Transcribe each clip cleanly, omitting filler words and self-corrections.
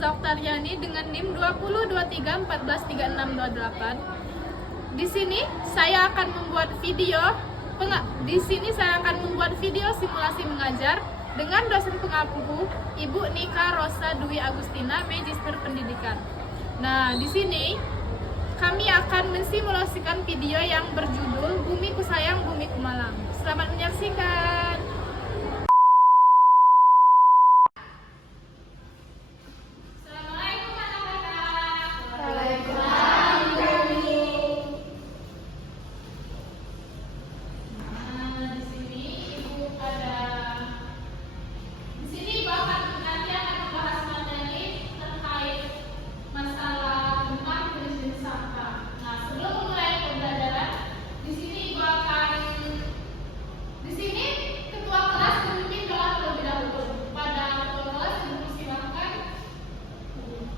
Roza Oktariani dengan NIM 2023143628. Di sini saya akan membuat video simulasi mengajar dengan dosen pengampu Ibu Nika Rosa Dwi Agustina, Magister Pendidikan. Nah, di sini kami akan mensimulasikan video yang berjudul Bumiku Sayang, Bumiku Malang. Selamat menyaksikan. Assalamualaikum anak-anak. Waalaikumsalam. Nah, di sini Ibu nanti akan membahas materi terkait masalah tentang jenis sampah. Nah, sebelum memulai pembelajaran, di sini ketua kelas memimpin doa terlebih dahulu. Pada ketua kelas dipersilakan.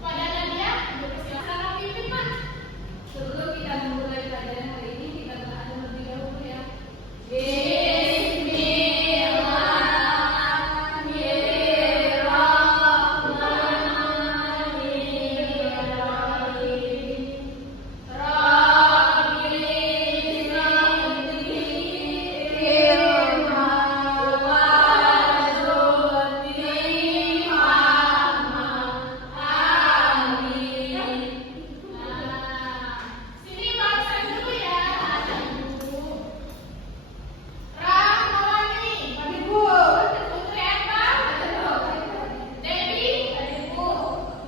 Pada Nadia dipersilakan pimpin, Mas. Sebelum kita memulai pelajaran hari ini, kita doa terlebih dahulu ya. Sini baca dulu ya. Rahmawati, Ibu. Putri Eva, Dewi,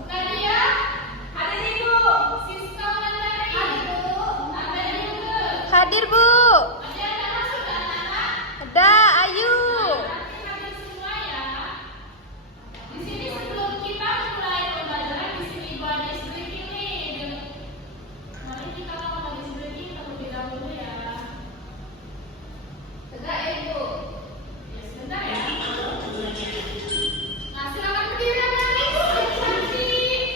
Nadia, Siska Wulandari, ada juga. Hadir, Bu. Ada yang masuk anak-anak. Ada, Ayu. Nanti hadir semua ya. Di sini sebelum kita mulai pembelajaran, di sini Ibu ada ice breaking nih. Mari kita lakukan ice breaking terlebih dahulu ya. Tegak ya, Ibu. Ya, sebentar ya. Nah, silakan berdiri anak-anak, Ibu. Cantik.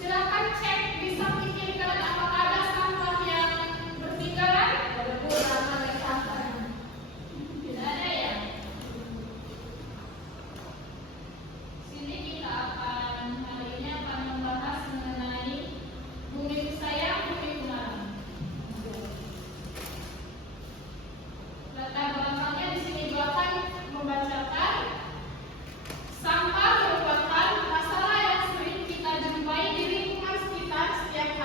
Silakan cek di samping kiri kanan apakah ada sampah yang bertinggalan. Tidak ada ya. Sini kita hari ini akan membahas mengenai Bumiku Sayang, Bumiku Malang. Latar belakangnya di sini gua akan membacakan. Sampah merupakan masalah yang sering kita jumpai di lingkungan sekitar setiap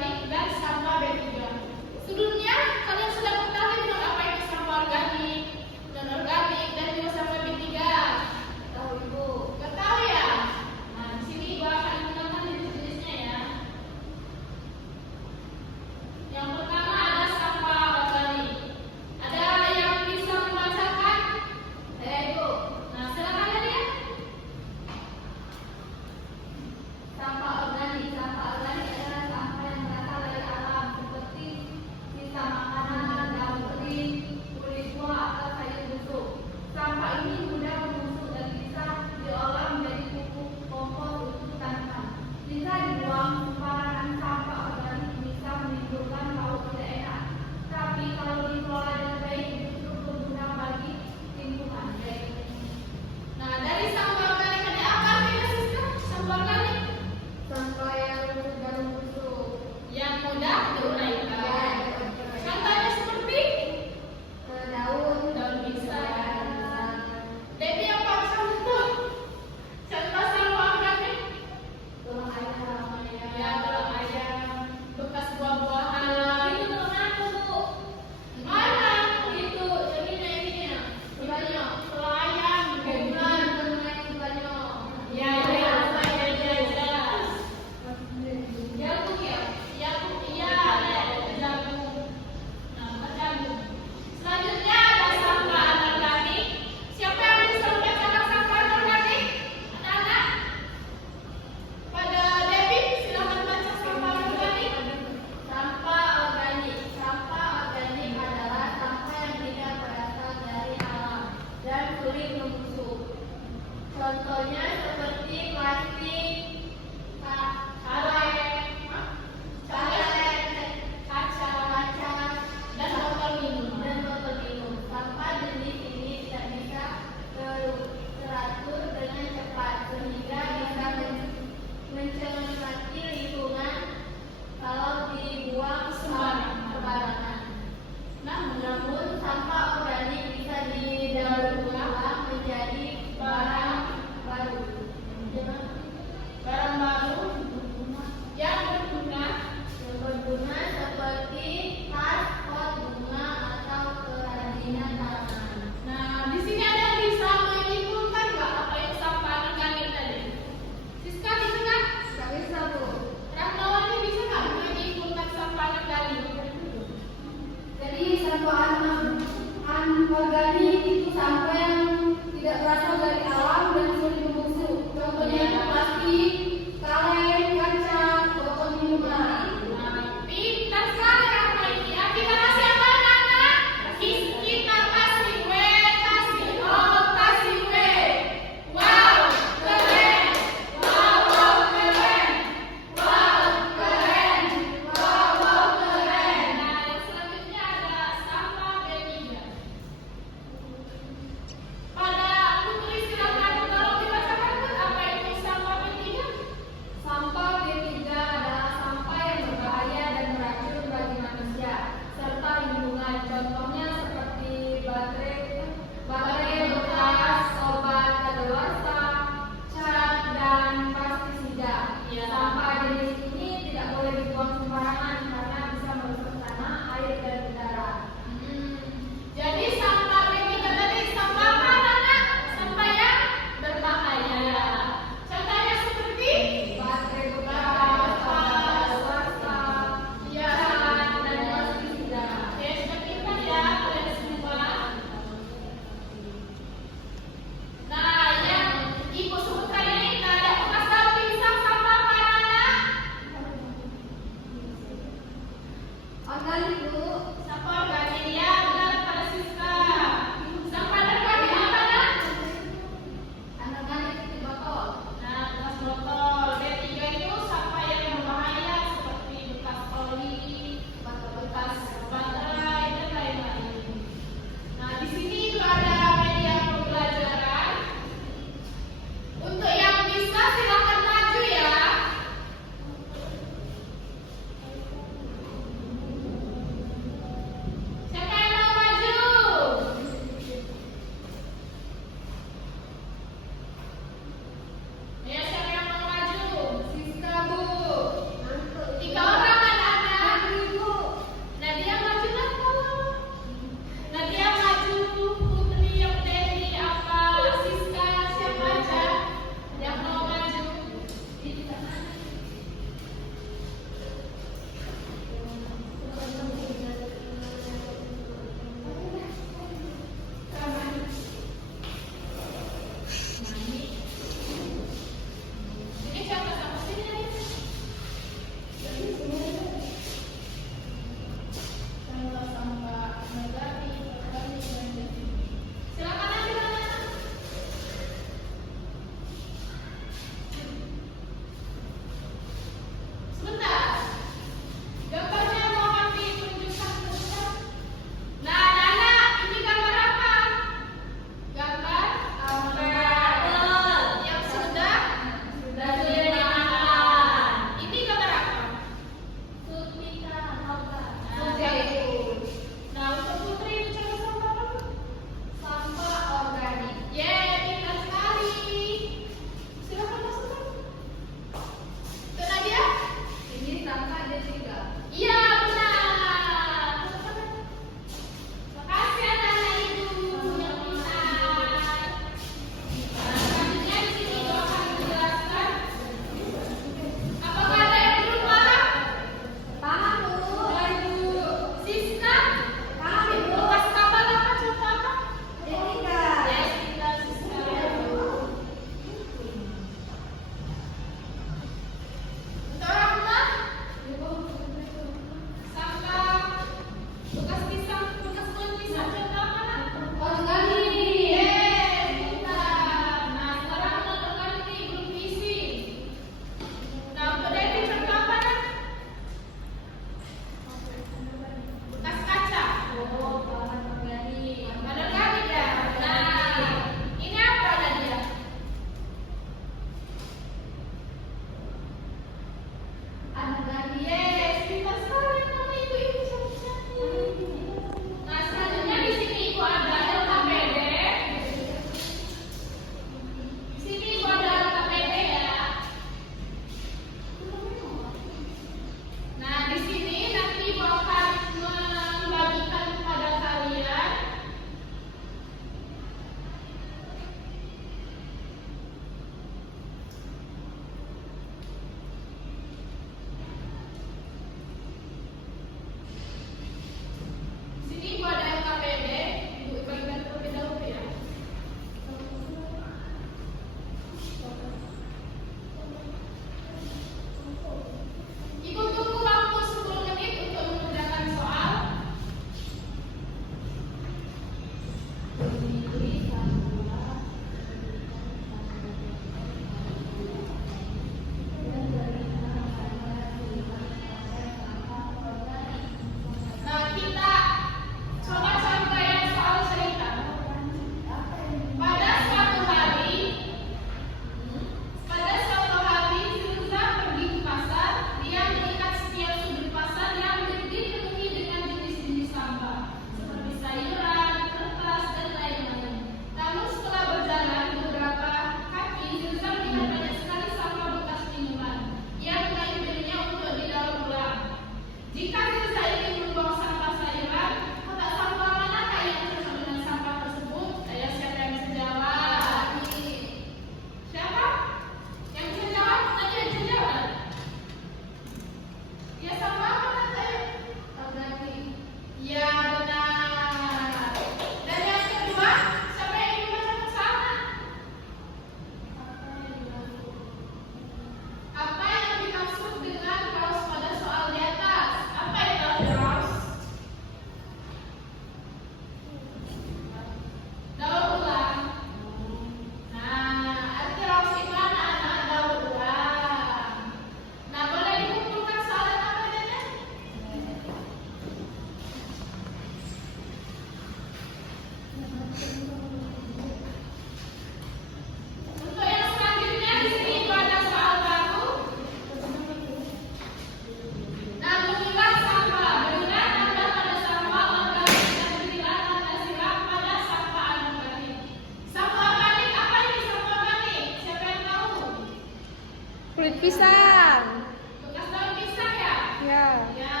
kulit pisang. Bekas daun pisang ya? Ya. Ya.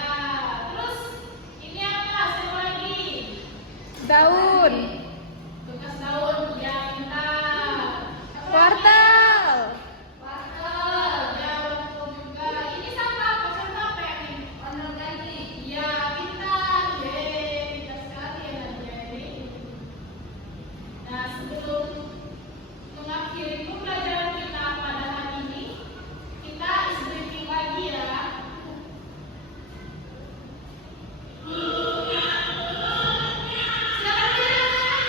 Terus ini apa? Siapa lagi? Daun. Bekas daun. Ya, pintar. Wortel. Wortel. Ya, wortel juga. Ini sama apa? Sama apa yang ini? Organik. Ya, pintar. Yeay, pintar sekali ya Nadia ini. Nah, sebelum mengakhiri pembelajaran kita pada hari ini, kita is briefing lagi ya. Silakan berdiri.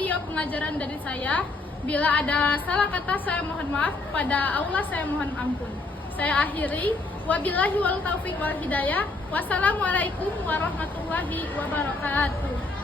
video pengajaran dari saya. Bila ada salah kata saya mohon maaf, pada Allah saya mohon ampun. Saya akhiri, wabillahi wal taufiq wal hidayah. Wassalamualaikum warahmatullahi wabarakatuh.